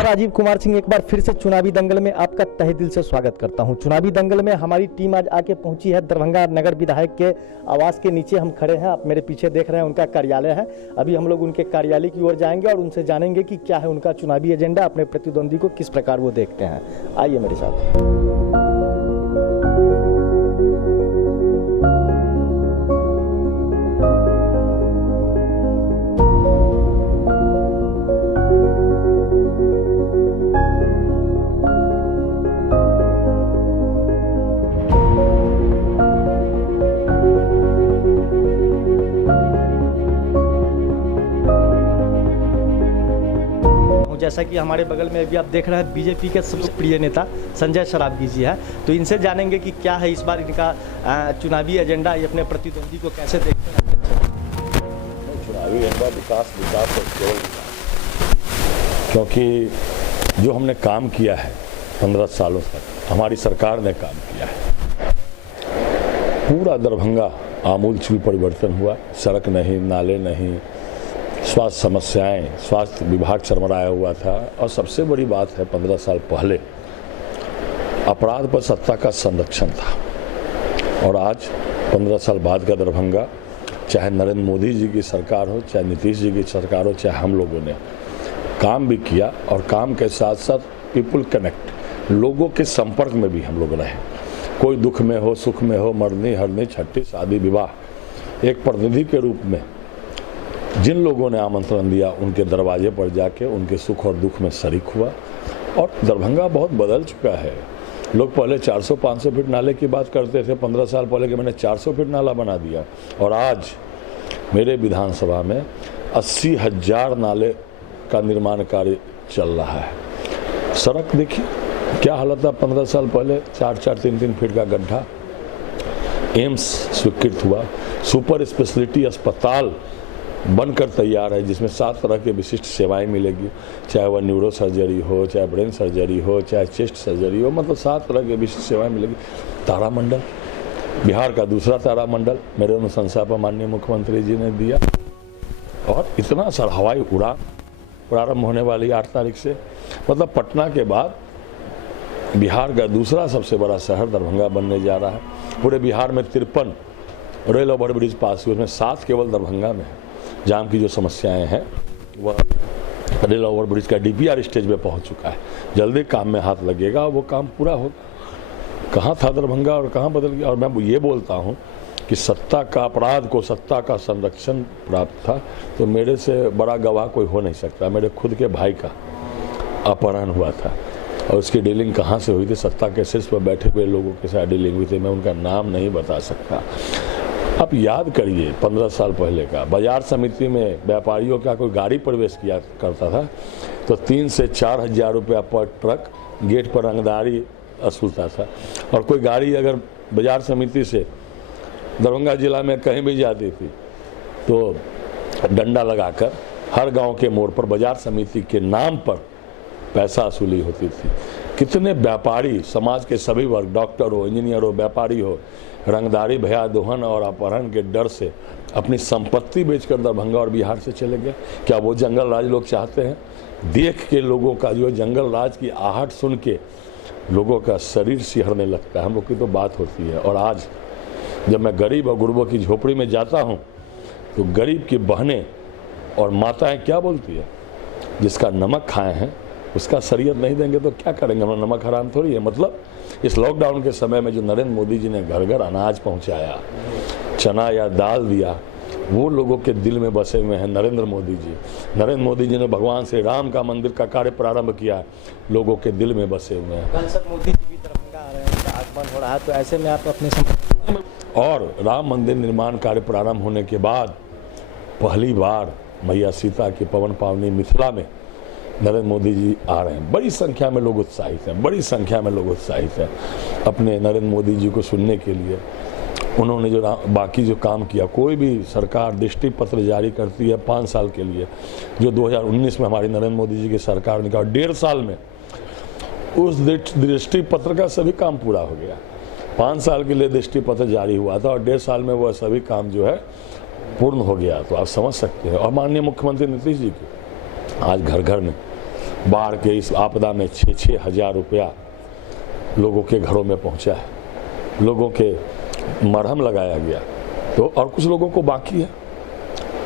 मैं राजीव कुमार सिंह एक बार फिर से चुनावी दंगल में आपका तहे दिल से स्वागत करता हूं। चुनावी दंगल में हमारी टीम आज आके पहुंची है दरभंगा नगर विधायक के आवास के नीचे हम खड़े हैं। आप मेरे पीछे देख रहे हैं उनका कार्यालय है। अभी हम लोग उनके कार्यालय की ओर जाएंगे और उनसे जानेंगे कि क्या है उनका चुनावी एजेंडा, अपने प्रतिद्वंदी को किस प्रकार वो देखते हैं। आइए मेरे साथ। जैसा कि हमारे बगल में अभी आप देख रहे हैं बीजेपी के सबसे प्रिय नेता संजय सरावगी जी हैं, तो इनसे जानेंगे कि क्या है इस बार इनका चुनावी एजेंडा, ये अपने प्रतिद्वंदी को कैसे देखते हैं। चुनावी एजेंडा विकास और केवल विकास, क्योंकि जो हमने काम किया है 15 सालों तक हमारी सरकार ने काम किया है, पूरा दरभंगा आमूलचूल परिवर्तन हुआ। सड़क नहीं, नाले नहीं, स्वास्थ्य समस्याएं, स्वास्थ्य विभाग चरमराया हुआ था। और सबसे बड़ी बात है 15 साल पहले अपराध पर सत्ता का संरक्षण था, और आज 15 साल बाद का दरभंगा, चाहे नरेंद्र मोदी जी की सरकार हो, चाहे नीतीश जी की सरकार हो, चाहे हम लोगों ने काम भी किया, और काम के साथ साथ पीपुल कनेक्ट, लोगों के संपर्क में भी हम लोग रहे। कोई दुख में हो, सुख में हो, मरनी हरनी, छठी, शादी, विवाह, एक प्रतिनिधि के रूप में जिन लोगों ने आमंत्रण दिया उनके दरवाजे पर जाके उनके सुख और दुख में शरीक हुआ। और दरभंगा बहुत बदल चुका है। लोग पहले 400-500 फीट नाले की बात करते थे, 15 साल पहले कि मैंने 400 फीट नाला बना दिया, और आज मेरे विधानसभा में 80,000 नाले का निर्माण कार्य चल रहा है। सड़क देखिए क्या हालत था 15 साल पहले, 4-4, 3-3 फीट का गड्ढा। एम्स स्वीकृत हुआ, सुपर स्पेशलिटी अस्पताल बनकर तैयार है, जिसमें 7 तरह के विशिष्ट सेवाएं मिलेगी, चाहे वह न्यूरो सर्जरी हो, चाहे ब्रेन सर्जरी हो, चाहे चेस्ट सर्जरी हो, मतलब 7 तरह के विशिष्ट सेवाएं मिलेगी। तारामंडल, बिहार का दूसरा तारामंडल मेरे अनुशंसा पर माननीय मुख्यमंत्री जी ने दिया। और इतना सारा हवाई उड़ान प्रारंभ होने वाली 8 तारीख से। मतलब पटना के बाद बिहार का दूसरा सबसे बड़ा शहर दरभंगा बनने जा रहा है। पूरे बिहार में 53 रेल ओवर ब्रिज पास हुए, उसमें 7 केवल दरभंगा में है। जाम की जो समस्याएं हैं वह रेल ओवर ब्रिज का DPR स्टेज पे पहुंच चुका है। जल्दी काम में हाथ लगेगा, वो काम पूरा होगा। कहाँ था दरभंगा और कहाँ बदल गया। और मैं ये बोलता हूँ कि सत्ता का, अपराध को सत्ता का संरक्षण प्राप्त था, तो मेरे से बड़ा गवाह कोई हो नहीं सकता। मेरे खुद के भाई का अपहरण हुआ था, और उसकी डीलिंग कहाँ से हुई थी, सत्ता के शीर्ष पर बैठे हुए लोगों के साथ डीलिंग हुई थी। मैं उनका नाम नहीं बता सकता। आप याद करिए 15 साल पहले का, बाजार समिति में व्यापारियों का कोई गाड़ी प्रवेश किया करता था तो 3 से 4 हज़ार रुपया पर ट्रक गेट पर रंगदारी वसूलता था। और कोई गाड़ी अगर बाजार समिति से दरभंगा जिला में कहीं भी जाती थी तो डंडा लगाकर हर गांव के मोड़ पर बाजार समिति के नाम पर पैसा वसूली होती थी। कितने व्यापारी, समाज के सभी वर्ग, डॉक्टर हो, इंजीनियर हो, व्यापारी हो, रंगदारी, भया दोहन और अपहरण के डर से अपनी संपत्ति बेचकर दरभंगा और बिहार से चले गए। क्या वो जंगल राज लोग चाहते हैं? देख के लोगों का जो जंगल राज की आहट सुन के लोगों का शरीर सिहरने लगता है। हम लोग की तो बात होती है। और आज जब मैं गरीब और गुरबों की झोपड़ी में जाता हूँ तो गरीब की बहनें और माताएं क्या बोलती है, जिसका नमक खाए हैं उसका शरीयत नहीं देंगे तो क्या करेंगे, हमारा नमक हराम थोड़ी है। मतलब इस लॉकडाउन के समय में जो नरेंद्र मोदी जी ने घर घर अनाज पहुंचाया, चना या दाल दिया, वो लोगों के दिल में बसे हुए हैं नरेंद्र मोदी जी। नरेंद्र मोदी जी ने भगवान श्री राम का मंदिर का कार्य प्रारंभ किया, लोगों के दिल में बसे हुए हैं। कल सर मोदी जी भी दरभंगा आ रहे हैं, आगमन हो रहा है, तो ऐसे में आप अपने और राम मंदिर निर्माण कार्य प्रारंभ होने के बाद पहली बार मैया सीता की पवन पावनी मिथिला में नरेंद्र मोदी जी आ रहे हैं। बड़ी संख्या में लोग उत्साहित हैं, बड़ी संख्या में लोग उत्साहित हैं अपने नरेंद्र मोदी जी को सुनने के लिए। उन्होंने जो बाकी जो काम किया, कोई भी सरकार दृष्टि पत्र जारी करती है 5 साल के लिए, जो 2019 में हमारी नरेंद्र मोदी जी की सरकार ने कहा, 1.5 साल में उस दृष्टि पत्र का सभी काम पूरा हो गया। 5 साल के लिए दृष्टि पत्र जारी हुआ था और 1.5 साल में वह सभी काम जो है पूर्ण हो गया। तो आप समझ सकते हैं। और माननीय मुख्यमंत्री नीतीश जी की आज घर घर में बाढ़ के इस आपदा में 6-6 हज़ार रुपया लोगों के घरों में पहुंचा है, लोगों के मरहम लगाया गया, तो और कुछ लोगों को बाकी है।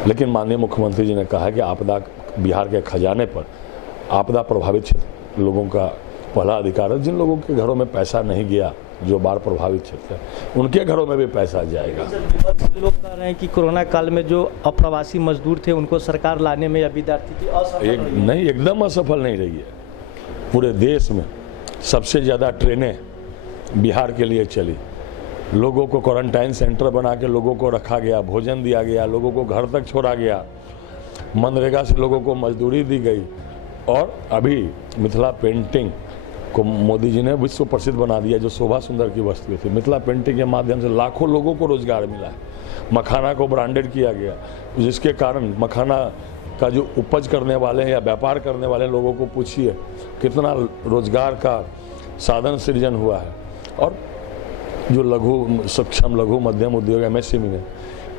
लेकिन माननीय मुख्यमंत्री जी ने कहा है कि आपदा बिहार के खजाने पर आपदा प्रभावित लोगों का पहला अधिकार है। जिन लोगों के घरों में पैसा नहीं गया, जो बाढ़ प्रभावित क्षेत्र है, उनके घरों में भी पैसा जाएगा। लोग कह रहे हैं कि कोरोना काल में जो अप्रवासी मजदूर थे उनको सरकार लाने में या विद्यार्थी थी असफल नहीं, एकदम असफल नहीं रही है। पूरे देश में सबसे ज़्यादा ट्रेनें बिहार के लिए चली, लोगों को क्वारंटाइन सेंटर बना के लोगों को रखा गया, भोजन दिया गया, लोगों को घर तक छोड़ा गया, मनरेगा से लोगों को मजदूरी दी गई। और अभी मिथिला पेंटिंग को मोदी जी ने विश्व प्रसिद्ध बना दिया, जो शोभा सुंदर की वस्तु थी। मिथिला पेंटिंग के माध्यम से लाखों लोगों को रोजगार मिला है। मखाना को ब्रांडेड किया गया, जिसके कारण मखाना का जो उपज करने वाले हैं या व्यापार करने वाले लोगों को पूछिए कितना रोजगार का साधन सृजन हुआ है। और जो लघु सक्षम लघु मध्यम उद्योग MSME में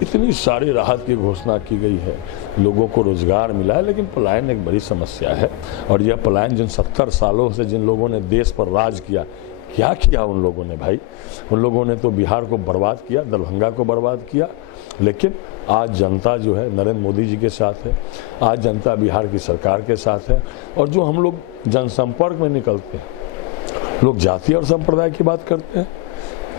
इतनी सारी राहत की घोषणा की गई है, लोगों को रोजगार मिला है। लेकिन पलायन एक बड़ी समस्या है, और यह पलायन जिन 70 सालों से जिन लोगों ने देश पर राज किया, क्या किया उन लोगों ने भाई? उन लोगों ने तो बिहार को बर्बाद किया, दरभंगा को बर्बाद किया। लेकिन आज जनता जो है नरेंद्र मोदी जी के साथ है, आज जनता बिहार की सरकार के साथ है। और जो हम लोग जनसंपर्क में निकलते हैं, लोग जाति और संप्रदाय की बात करते हैं,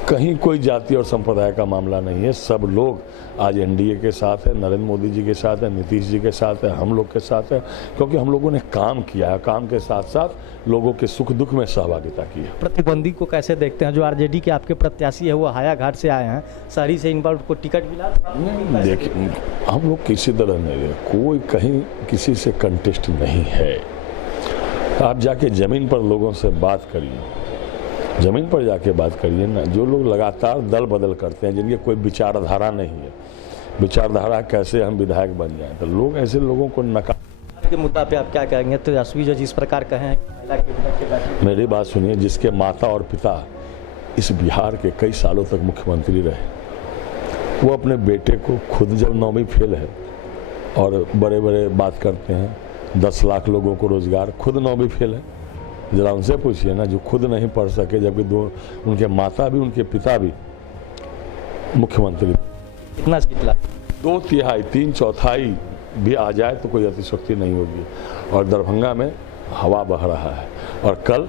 कहीं कोई जाति और संप्रदाय का मामला नहीं है। सब लोग आज NDA के साथ है, नरेंद्र मोदी जी के साथ है, नीतीश जी के साथ है, हम लोग के साथ है, क्योंकि हम लोगों ने काम किया है। काम के साथ साथ लोगों के सुख दुख में सहभागिता की है। प्रतिबंधी को कैसे देखते हैं? जो RJD के आपके प्रत्याशी है वो हायाघाट से आए हैं, शहरी से इन बार को टिकट मिला? नहीं, देखिए हम लोग किसी तरह नहीं, कोई कहीं किसी से कंटेस्ट नहीं है। आप जाके जमीन पर लोगों से बात करिए, जमीन पर जाके बात करिए ना। जो लोग लगातार दल बदल करते हैं, जिनकी कोई विचारधारा नहीं है, विचारधारा कैसे हम विधायक बन जाएं, तो लोग ऐसे लोगों को नकार के मुद्दा पे आप क्या कहेंगे? तेजस्वी जो जिस प्रकार कहें, मेरी बात सुनिए, जिसके माता और पिता इस बिहार के कई सालों तक मुख्यमंत्री रहे, वो अपने बेटे को खुद जब 9वीं फेल है और बड़े बड़े बात करते हैं 10 लाख लोगों को रोजगार, खुद 9वीं फेल है। जरा उनसे पूछिए ना, जो खुद नहीं पढ़ सके, जबकि उनके माता भी उनके पिता भी मुख्यमंत्री। कितना सीट ला? 2/3 3/4 भी आ जाए तो कोई अतिशक्ति नहीं होगी। और दरभंगा में हवा बह रहा है, और कल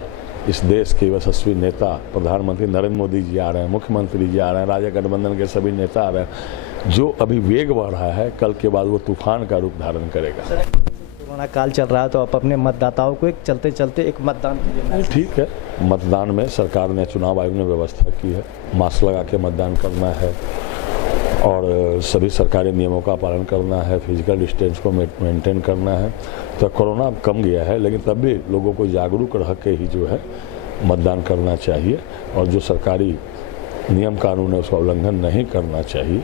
इस देश के यशस्वी नेता प्रधानमंत्री नरेंद्र मोदी जी आ रहे हैं, मुख्यमंत्री जी आ रहे हैं, राज्य गठबंधन के सभी नेता आ रहे हैं। जो अभी वेग बढ़ रहा है, कल के बाद वो तूफान का रूप धारण करेगा। कोरोना काल चल रहा है, तो आप अपने मतदाताओं को एक चलते चलते एक मतदान कीजिए। ठीक है, मतदान में सरकार ने, चुनाव आयोग ने व्यवस्था की है, मास्क लगा के मतदान करना है, और सभी सरकारी नियमों का पालन करना है, फिजिकल डिस्टेंस को मेंटेन करना है। तो कोरोना कम गया है, लेकिन तब भी लोगों को जागरूक रह के ही जो है मतदान करना चाहिए, और जो सरकारी नियम कानून है उसका उल्लंघन नहीं करना चाहिए।